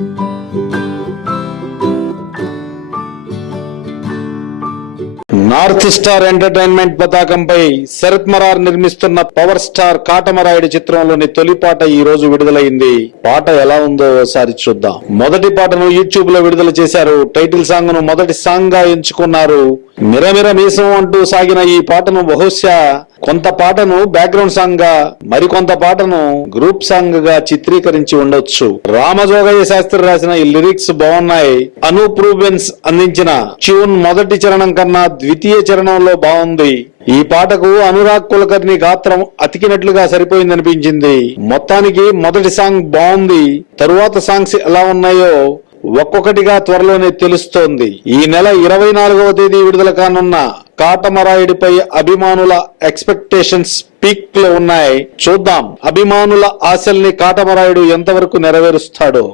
Thank you. North star entertainment పతాకంపై శరత్ మరార్ నిర్మిస్తున్న power star Katamarayudu చిత్రంలోని తొలి పాట ఈ రోజు విడుదలైంది. పాట ఎలా ఉందో ఒకసారి చూద్దాం. మొదటి పాటను యూట్యూబ్లో విడుదల చేశారు. టైటిల్ సాంగ్ను మొదటి సాంగ్గా ఎంచుకున్నారు. మిరమిర మీసం అంటూ సాగిన ఈ పాటను బహుశా కొంత పాటను బ్యాక్గ్రౌండ్ సాంగ్గా మరికొంత పాటను గ్రూప్ సాంగ్గా చిత్రీకరించి ఉండొచ్చు. రామజోగయ్య శాస్త్రి రాసిన ఈ లిరిక్స్ బాగున్నాయి. అనూప్ రూబెన్స్ అందించిన ట్యూన్ మొదటి చరణం కన్నా ద్వితీయ చరణంలో బాగుంది ఈ పాటకు అనురాగ్ కులకర్ణి గాత్రం అతికినట్లుగా సరిపోయిందనిపించింది. మొత్తానికి మొదటి సాంగ్ బాగుంది తరువాత సాంగ్స్ ఎలా ఉన్నాయో ఒక్కొక్కటిగా త్వరలోనే తెలుస్తోంది. ఈ నెల ఇరవై నాలుగవ తేదీ విడుదల కానున్న కాటమరాయుడిపై అభిమానుల ఎక్స్పెక్టేషన్స్ పీక్లో ఉన్నాయి. చూద్దాం. అభిమానుల ఆశల్ని కాటమరాయుడు ఎంతవరకు నెరవేరుస్తాడో.